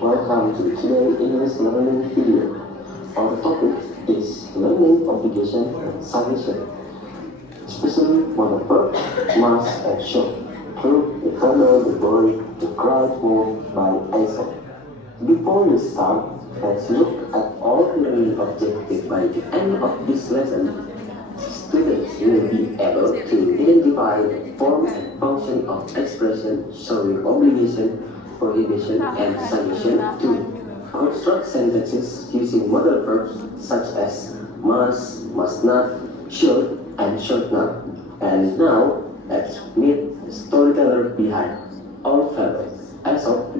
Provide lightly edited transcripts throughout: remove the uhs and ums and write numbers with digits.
Welcome to today English learning video. Our topic is learning obligation and submission, especially for the verb must and should. Through the follow the boy, the cried wolf by Aesop. Before we start, let's look at all learning objectives by the end of this lesson. Students will be able to identify the form and function of expression showing obligation, prohibition, and submission to construct sentences using modal verbs such as must not, should, and should not. And now, let's meet the storyteller behind all fellows. Aesop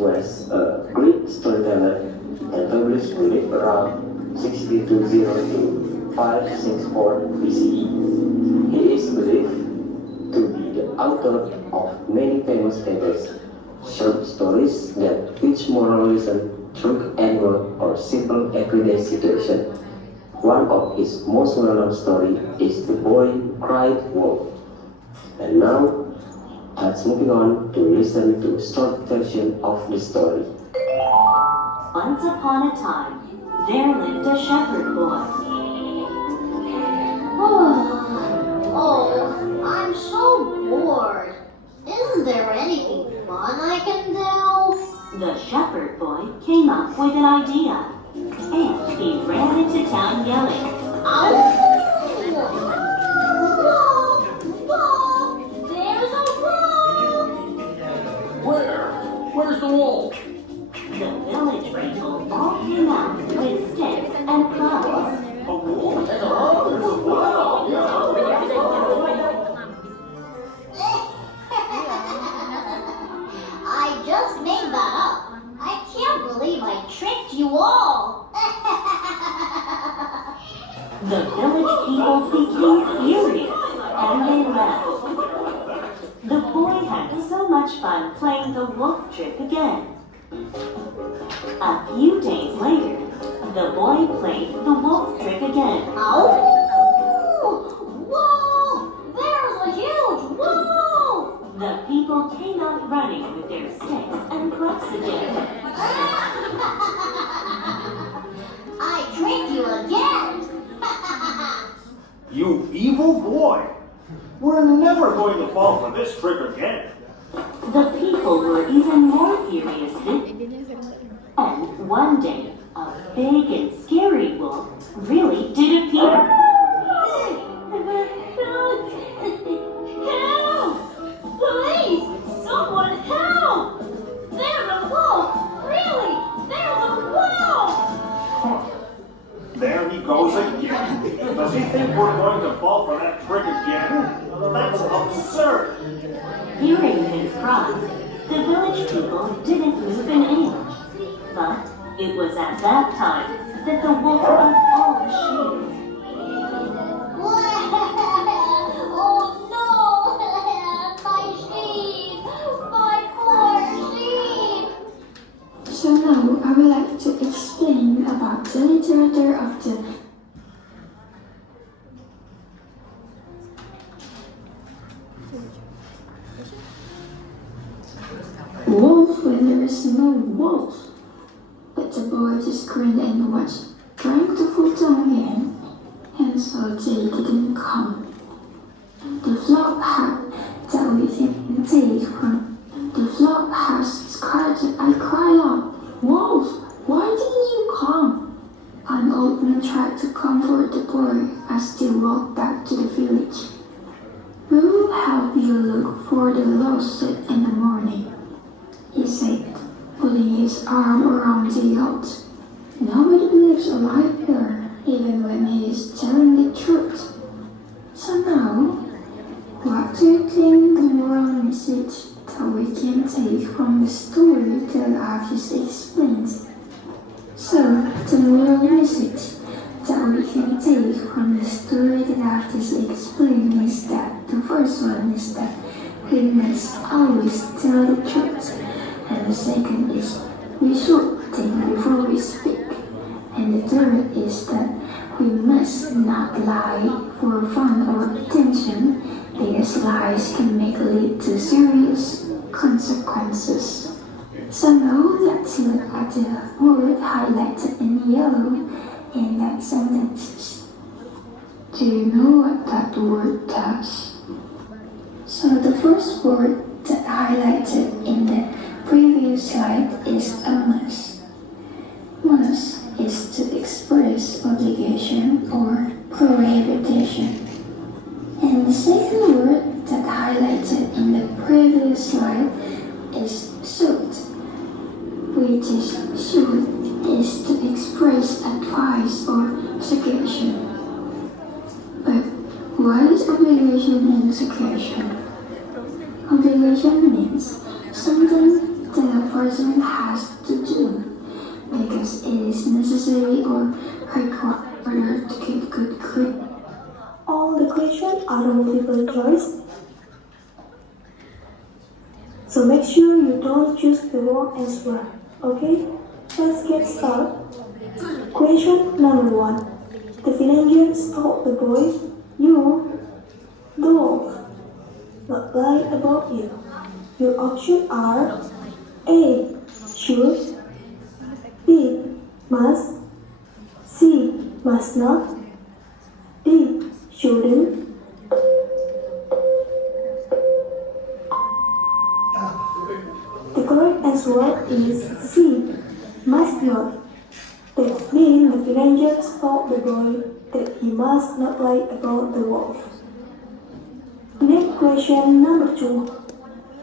was a Greek storyteller and published in around 6200 to 564 BCE. He is believed to be the author of many famous fables, short stories that teach moral lesson through anger or simple everyday situation. One of his most well-known story is The Boy Cried Wolf. And now, let's moving on to listen to a short version of the story. Once upon a time, there lived a shepherd boy. Oh, I'm so bored. Isn't there anything fun I can do? The shepherd boy came up with an idea, and he ran into town yelling, Ow! Wolf! Wolf! There's a wolf! Where's the wolf? the village people all came out with sticks and clubs. A wolf? Oh, wow! I just made that up. I can't believe I tricked you all. The village people became furious, and they left. The boy had so much fun playing the wolf trick again. A few days later, the boy played the wolf trick again. Ow! Wolf! There's a huge wolf! The people came out running with their sticks and clubs again. I tricked you again! You evil boy! We're never going to fall for this trick again. The people were even more furious and one day, a big and scary wolf really did appear. Help! Please! Someone help! There's a wolf! Really! There's a wolf! There he goes again. Does he think we're going to fall for that trick again? That's absurd. Hearing his cries, the village people didn't move an inch. But it was at that time that the wolf got all ashamed. Oh no! My sheep! My poor sheep! So now I would like to explain about the literature of the wolf when there is no wolf. But the boy just grinned and watched, trying to fool them again, and so they didn't come. The flock had that we can take from the flock has scattered. I cried out, Wolf, why didn't you come? An old man tried to comfort the boy as they walked back to the village. We will help you look for the lost sheep in the morning, he said, putting his arm around the yacht. Nobody believes a lie here, even when he is telling the truth. So now, what do you think the moral message that we can take from the story that I've just explained? So, the moral message that we can take from the story that I've just explained is that the first one is that we must always tell the truth, and the second is we should think before we speak, and the third is that we must not lie for fun or attention, because lies can lead to serious consequences. So now let's look at the word highlighted in yellow in that sentences. Do you know what that word does? So the first word that highlighted in the previous slide is a must. Must is to express obligation or prohibition. And the second word that highlighted in the previous slide is should, which is should is to express advice or suggestion. But what is obligation and suggestion? Obligation means something that a person has to do because it is necessary or required to keep good grade. All the questions are multiple choice, so make sure you don't choose the wrong answer. Okay, let's get started. Question number 1. The villagers told the boy, "You, the wolf, not lie about it." Your options are A. Should, B. Must, C. Must not, D. Shouldn't. The correct answer is C. Must not. That means the villagers told the boy that he must not lie about the wolf. Next question number 2.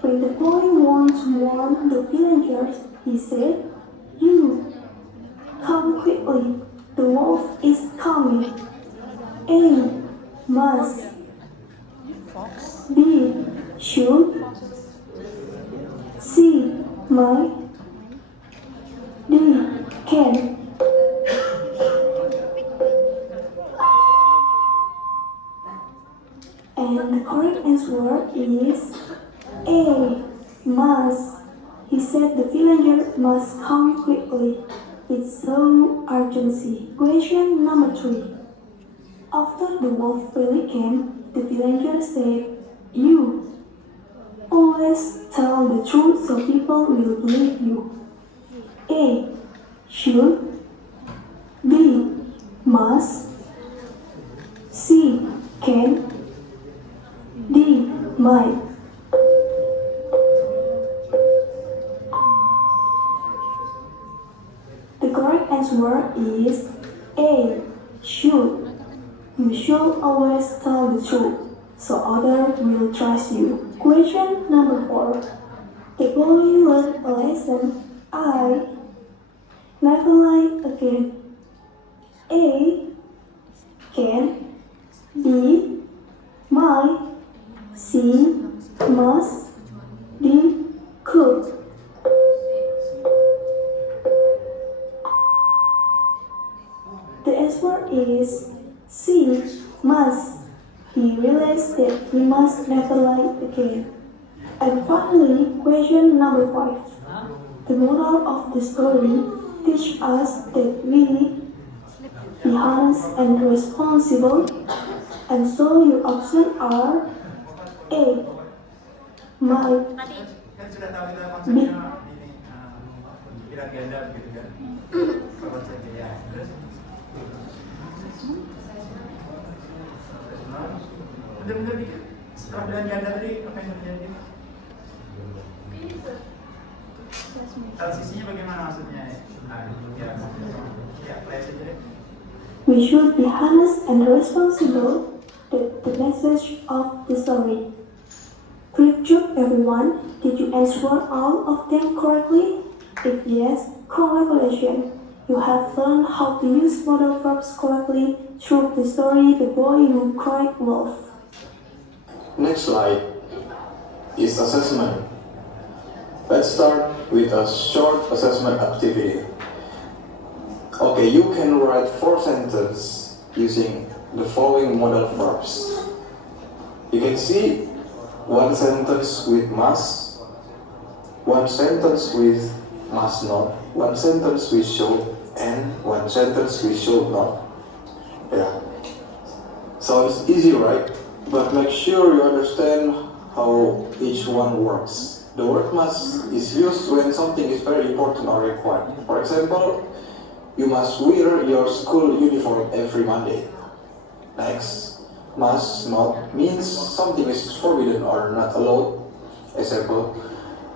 When the boy once warned the villagers, he said, "You, come quickly, the wolf is coming." A. Must, B. Should, C. Might, D. Can. And the correct answer is A. Must. He said the villager must come quickly. It's so urgency. Question number 3. After the wolf really came, the villager said, "You, always tell the truth so people will believe you." A. Should, B. Must, C. Can, D. Might. The correct answer is A. Should. You should always tell the truth, so others will trust you. Question number 4. The boy learned a lesson. I never lie again. A. Can, B. Might, C. Must, D. Could. The answer is C. Must. He realized that he must never lie again. And finally, question number 5. The moral of the story teaches us that we be honest and responsible. And so your options are A. Might, Kan sudah tahu kita B. konsepnya ini pikiran ganda gitu kan. Konsepnya ya. Terus bener-bener nih setelah pilihan ganda tadi apa yang terjadi? Transisinya bagaimana maksudnya? Ya, play saja deh. We should be honest and responsible. That's the message of the story. Great job, everyone. Did you answer all of them correctly? If yes, congratulations. You have learned how to use modal verbs correctly through the story The Boy Who Cried Wolf. Next slide is assessment. Let's start with a short assessment activity. Okay, you can write 4 sentences using the following modal verbs. You can see 1 sentence with must, 1 sentence with must not, 1 sentence with should, and 1 sentence with should not. Yeah. Sounds easy, right? But make sure you understand how each one works. The word must is used when something is very important or required. For example, you must wear your school uniform every Monday. Next, must not means something is forbidden or not allowed. Example,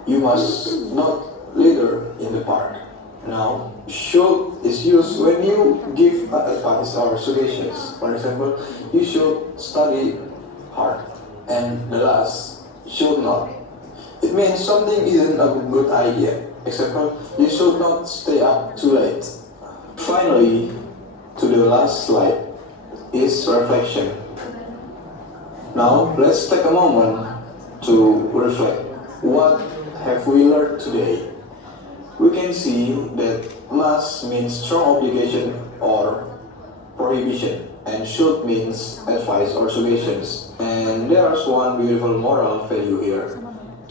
you must not litter in the park. Now, should is used when you give advice or suggestions. For example, you should study hard. And the last, should not. It means something isn't a good idea. Example, you should not stay up too late. Finally, to the last slide is reflection. Now, let's take a moment to reflect. What have we learned today? We can see that must means strong obligation or prohibition, and should means advice or suggestions. And there's one beautiful moral value here.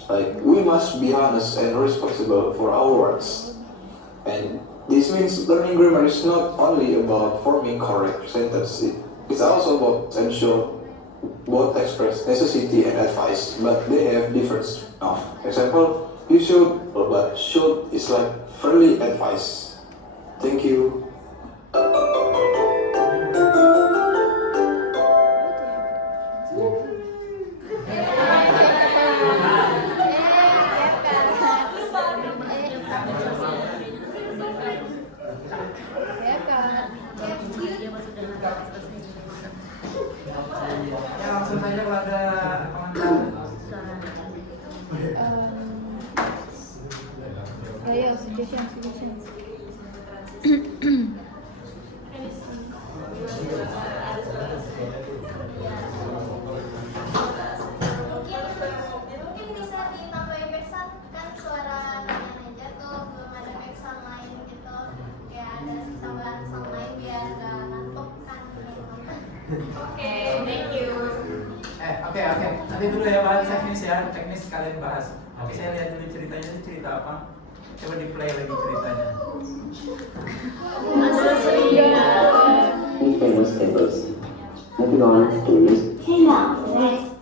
Like, we must be honest and responsible for our words. And this means learning grammar is not only about forming correct sentences, it's also about ensure both express necessity and advice, but they have different of. Example, you should, but should is like friendly advice. Thank you. Ya, langsung saja kalau ada komentar. Ayo, suggestion. Mungkin bisa ditambahin backsound, kan suara kalian aja tuh belum ada backsound lain gitu, kayak ada tambahan sound lain biar gak ngantuk kan. Oke, thank you. Oke. Nanti dulu ya bahas teknis ya, teknis kalian bahas. Oke, saya lihat dulu ceritanya, ini cerita apa? Coba di play lagi ceritanya. Three famous tables. Moving on to list. Okay, now, next.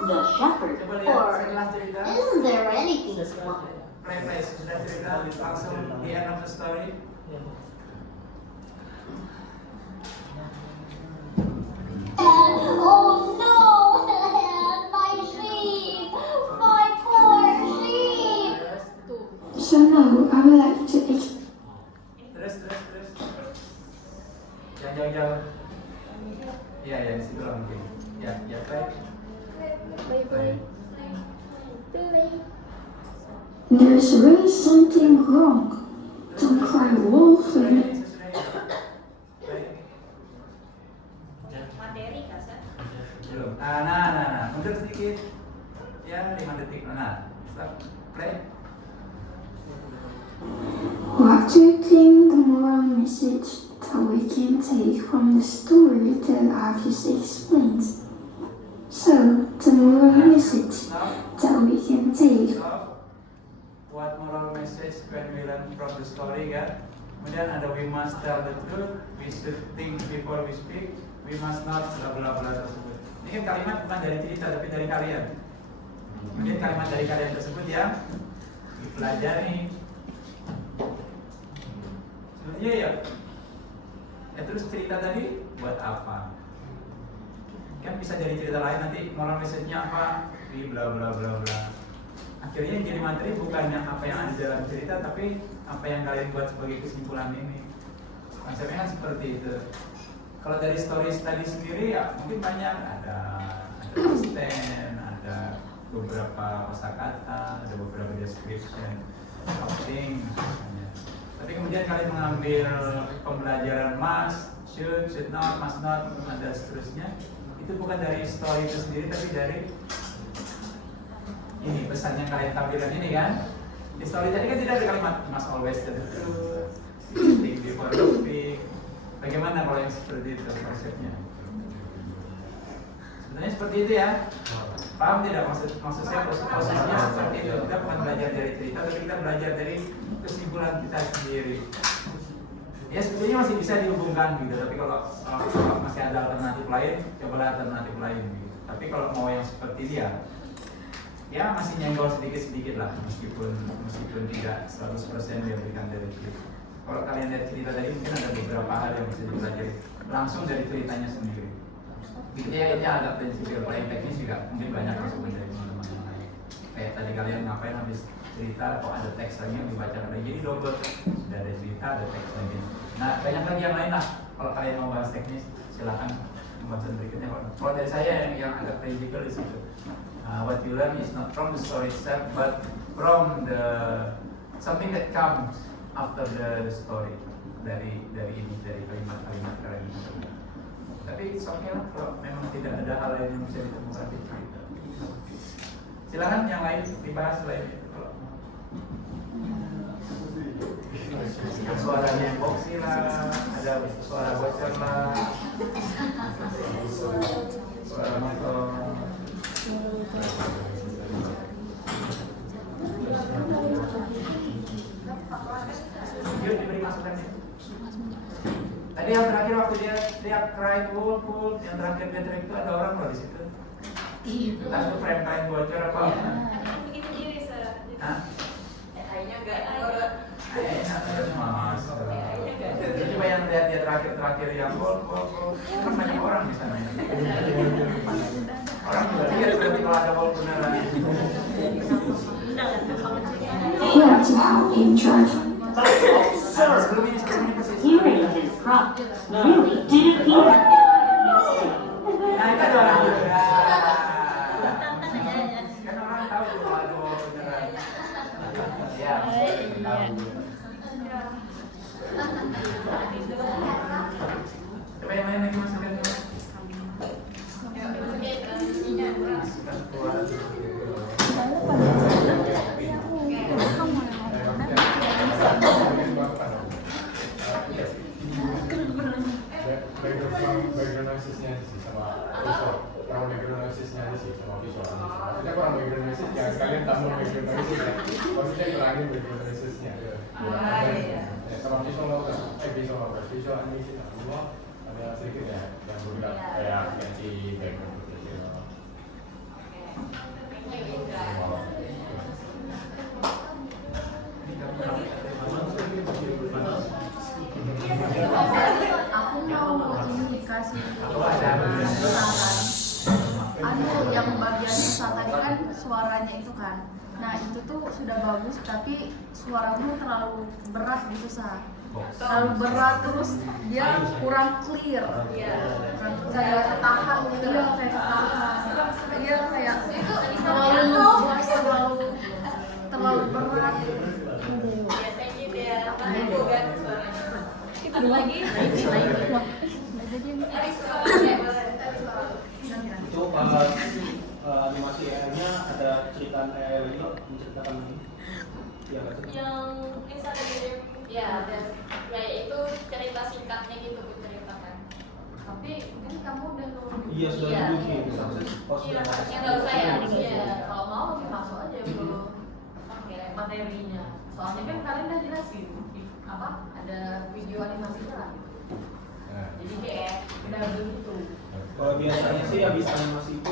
The shepherd. Coba lihat setelah cerita. Isn't there anything wrong? Play, sudah cerita, langsung the end of the story. Oh no! My sheep! My poor sheep! So now I would like to Terus. Jangan jauh. Ya, di situ lah mungkin. Ya, play. There's really something wrong. Don't cry wolf when Materi kasar. Belum. Nah. Mundur sedikit. Ya, 5 detik. Nah, stop. Play. What do you think the moral message that we can take from the story that I've just explained? So, the moral message that we can take. So, what moral message when we learn from the story kan? Kemudian ada we must tell the truth, we should think before we speak, we must not bla bla bla tersebut. Ini kan kalimat bukan dari cerita tapi dari kalian. Kemudian kalimat dari kalian tersebut yang dipelajari. Sebenarnya ya terus cerita tadi buat apa? Kan bisa jadi cerita lain nanti moral message-nya apa? Bla bla bla bla. Akhirnya yang jadi materi bukannya apa yang ada di dalam cerita, tapi apa yang kalian buat sebagai kesimpulan ini. Konsepnya kan seperti itu. Kalau dari story study sendiri ya mungkin banyak, ada stand, ada beberapa kosakata, ada beberapa description of things misalnya. Tapi kemudian kalian mengambil pembelajaran must, should not, must not, dan seterusnya. Itu bukan dari story itu sendiri, tapi dari ini pesan yang kalian tampilkan ini kan. Di story tadi kan tidak ada kalimat must always tell the truth, think before you speak. Bagaimana kalau yang seperti itu konsepnya? Sebenarnya seperti itu ya. Paham tidak maksud saya posisinya seperti itu. Kita bukan belajar dari cerita, tapi kita belajar dari kesimpulan kita sendiri. Ya sebetulnya masih bisa dihubungkan gitu, tapi kalau masih ada alternatif lain, cobalah alternatif lain gitu. Tapi kalau mau yang seperti dia, ya masih nyenggol sedikit-sedikit lah, meskipun tidak 100% dia berikan dari cerita. Kalau kalian lihat cerita tadi mungkin ada beberapa hal yang bisa dipelajari langsung dari ceritanya sendiri. Ini agak prinsipil, kalau yang teknis juga mungkin banyak masukan dari teman-teman yang lain. Kayak tadi kalian ngapain habis cerita kok ada teks lagi yang dibaca lagi, jadi double, sudah ada cerita ada teks lagi. Nah banyak lagi yang lain lah. Kalau kalian mau bahas teknis silakan pembahasan berikutnya. Kalau dari saya yang agak prinsipil di situ. What you learn is not from the story itself, but from the something that comes after the story dari kalimat-kalimat kalian. Tapi soalnya lah kalau memang tidak ada hal lain yang bisa ditemukan di cerita. Silakan yang lain dibahas lain. Suaranya yang boxy lah, ada suara bocor lah, suara motor. Yuk diberi masukannya. Tadi yang terakhir waktu dia teriak cry cool, yang terakhir dia teriak itu ada orang loh di situ. Entah itu frame kain bocor apa? Bikin sendiri sih. Hah? Kayaknya enggak. Jadi coba yang lihat dia terakhir yang cool, kan banyak orang di sana. Orang juga lihat berarti kalau ada cool beneran. Here to help him drive. Hearing his prompt really did appear. Nah itu ada orang juga. Kan orang tahu kalau ada cool beneran. Ya, coba yang lain lagi masukan. Background noise-nya sih sama visual. Kurang background noise-nya sih sama visual. Maksudnya kurang background noise ya kalian tambah background noise ya. Maksudnya kurangin background noise-nya. Sama visual animation semua ada sedikit ya yang bergerak kayak ganti background visual. Aku mau ini kasih saran. Yang bagian Nusa tadi kan suaranya itu kan. Nah itu tuh sudah bagus tapi suaramu terlalu berat gitu Sa. Terlalu berat terus dia kurang clear. Kayak ketahan gitu. Iya kayak ketahan. Iya kayak itu terlalu berat. Ada lagi? Itu pas animasi AI-nya ada cerita AI lagi menceritakan ini. Iya kan? Yang Instagram ya ada itu cerita singkatnya gitu menceritakan. Tapi kan kamu udah nulis. Iya sudah dulu gitu. Iya, harusnya nggak usah ya. Iya, kalau mau mungkin masuk aja dulu pakai materinya. Soalnya kan kalian udah jelasin apa ada video animasinya lah. Jadi kayak udah begitu. Kalau biasanya sih habis animasi itu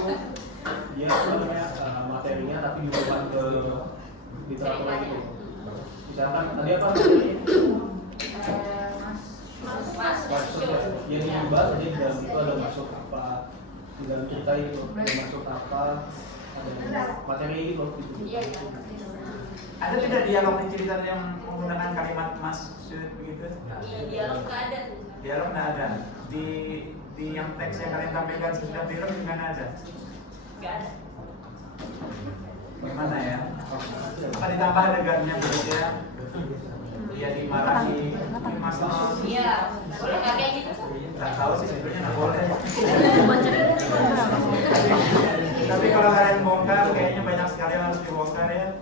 dia itu namanya materinya tapi diubah ke literatur gitu. Misalkan tadi apa namanya? Yang diubah tadi di dalam itu ada masuk apa di dalam cerita itu ada masuk apa ada materi gitu. Iya. Ada tidak dialog di cerita yang menggunakan kalimat maksud begitu? Iya, dialog nggak ada. Dialog nggak ada. Di yang teks yang kalian tampilkan sesudah film juga nggak ada. Nggak ada. Bagaimana ya? Apa ditambah adegannya begitu ya? Dia dimarahi, dimasuk. Iya, boleh nggak kayak gitu? Nggak tahu sih sebenarnya nggak boleh. Tapi kalau kalian bongkar, kayaknya banyak sekali yang harus dibongkar ya.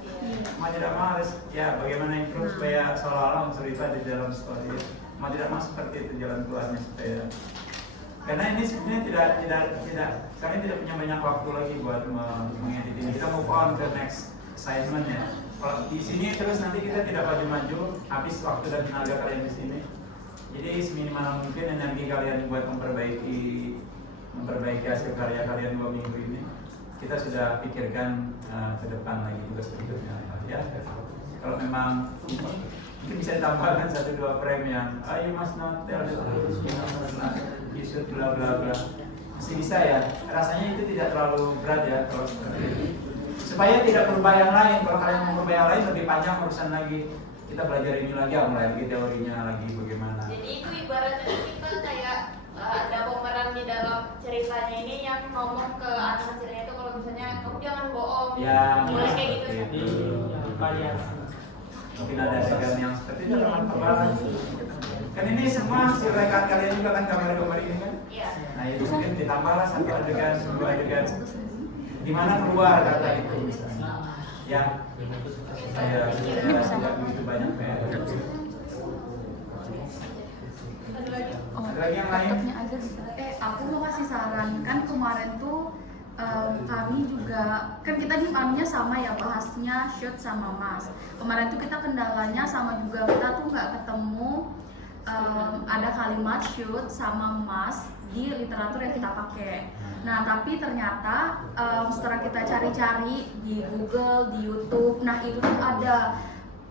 Mau tidak mau harus ya bagaimana improve supaya seolah-olah cerita di dalam story. Mau tidak mau seperti itu jalan keluarnya supaya. Karena ini sebenarnya tidak kalian tidak punya banyak waktu lagi buat mengedit ini. Kita move on ke next assignment ya. Kalau di sini terus nanti kita tidak maju-maju, habis waktu dan tenaga kalian di sini. Jadi seminimal mungkin energi kalian buat memperbaiki hasil karya kalian 2 minggu ini. Kita sudah pikirkan ke depan lagi tugas berikutnya ya. Kalau memang mungkin bisa ditambahkan 1-2 frame yang you must not tell the truth, you should bla bla bla, masih bisa ya. Rasanya itu tidak terlalu berat ya kalau seperti itu, supaya tidak berubah yang lain. Kalau kalian mau berubah yang lain lebih panjang urusan lagi, kita belajar ini lagi, mulai lagi teorinya lagi bagaimana. Jadi itu ibaratnya kita kayak ada pemeran di dalam ceritanya ini yang ngomong ke anak kecilnya itu kalau misalnya kamu jangan bohong, Ya, mulai kayak gitu. Jadi variasi. Mungkin ada adegan yang seperti itu teman-teman. Kan ini semua hasil rekan kalian juga kan, gambar-gambar ini kan. Iya. Nah itu mungkin ditambahlah 1 adegan, 2 adegan, gimana keluar kata itu misalnya. Ya, saya tidak begitu banyak Ada lagi yang lain? Aku mau kasih saran, kan kemarin tuh kami juga, kan kita di PAM-nya sama ya, bahasnya shoot sama mas. Kemarin tuh kita kendalanya sama juga, kita tuh nggak ketemu ada kalimat shoot sama mas di literatur yang kita pakai. Nah tapi ternyata setelah kita cari-cari di Google, di YouTube, nah itu tuh ada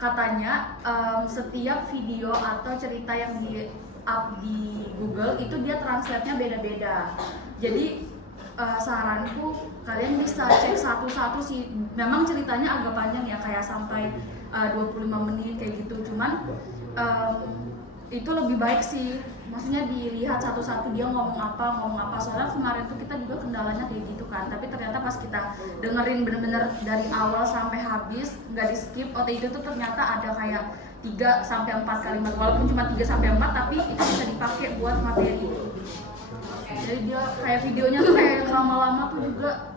katanya setiap video atau cerita yang di up di Google itu dia translate-nya beda-beda. Jadi saranku kalian bisa cek satu-satu sih. Memang ceritanya agak panjang ya, kayak sampai 25 menit kayak gitu. Cuman itu lebih baik sih. Maksudnya dilihat satu-satu dia ngomong apa. Soalnya kemarin tuh kita juga kendalanya kayak gitu kan. Tapi ternyata pas kita dengerin bener-bener dari awal sampai habis, nggak di skip, itu tuh ternyata ada kayak 3-4 kalimat. Walaupun cuma 3-4 tapi itu bisa dipakai buat materi. Jadi dia kayak videonya tuh kayak lama-lama tuh juga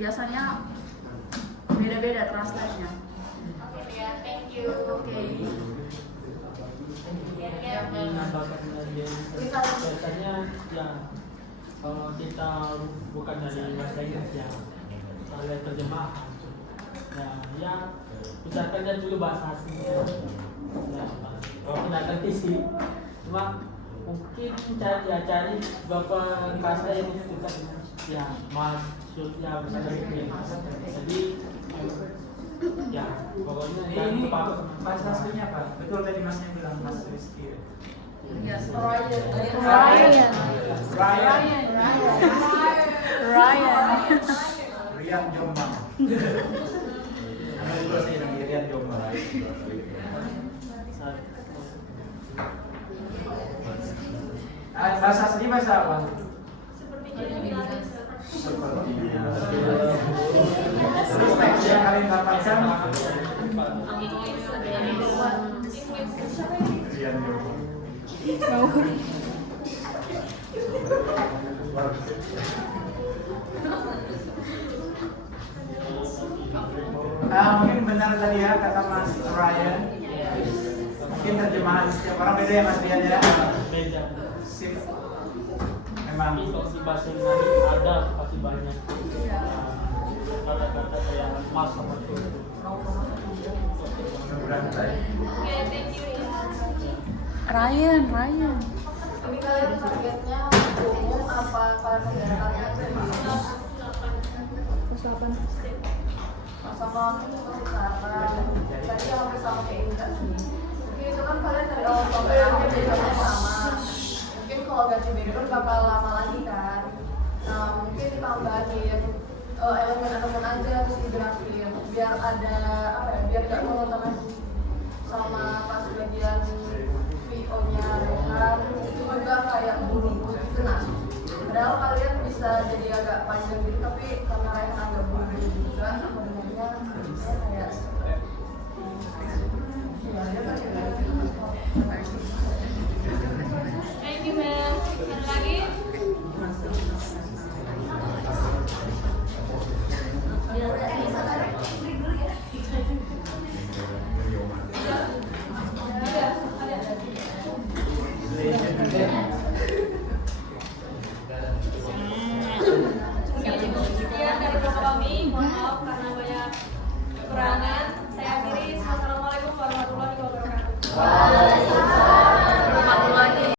biasanya beda-beda translate-nya. Oke ya, thank you. Oke. Biasanya ya kalau kita bukan dari bahasa Inggris ya, kalau terjemahan ya usahakan lihat dulu bahasa aslinya. Kalau tidak ngerti sih, cuma mungkin cari beberapa kata yang kita ya maksudnya bisa ngerti. Jadi ya pokoknya ini bahasa aslinya apa? Betul tadi masnya bilang Mas Rizky. Yes, Rian Jombang. Nama itu saya dengan Rian Jombang. Bahasa asli bahasa apa? Sepertinya Sepertinya. Terus teks yang kalian dapatkan Rian Jombang. Mungkin benar tadi ya kata Mas Ryan. Mungkin terjemahan setiap orang beda ya Mas Rian ya. beda. Sip. Memang Di bahasa Inggris ada pasti banyak kata-kata kayak mas sama itu. mudah-mudahan baik. Oke, thank you ya. Ryan. Tapi kalian targetnya umum apa kalau negara kalian? Sama sekarang. Tadi yang hampir sama kayak Indah sih. Mungkin itu kan kalian dari awal sampai akhir backgroundnya sama. Mungkin kalau ganti background bakal lama lagi kan. Nah mungkin ditambahin elemen-elemen aja terus digerakin biar ada apa ya, biar nggak monoton sama pas bagian VO-nya kan itu juga kayak buru-buru gitu. Nah padahal kalian bisa jadi agak panjang gitu tapi karena Rehan agak buru-buru juga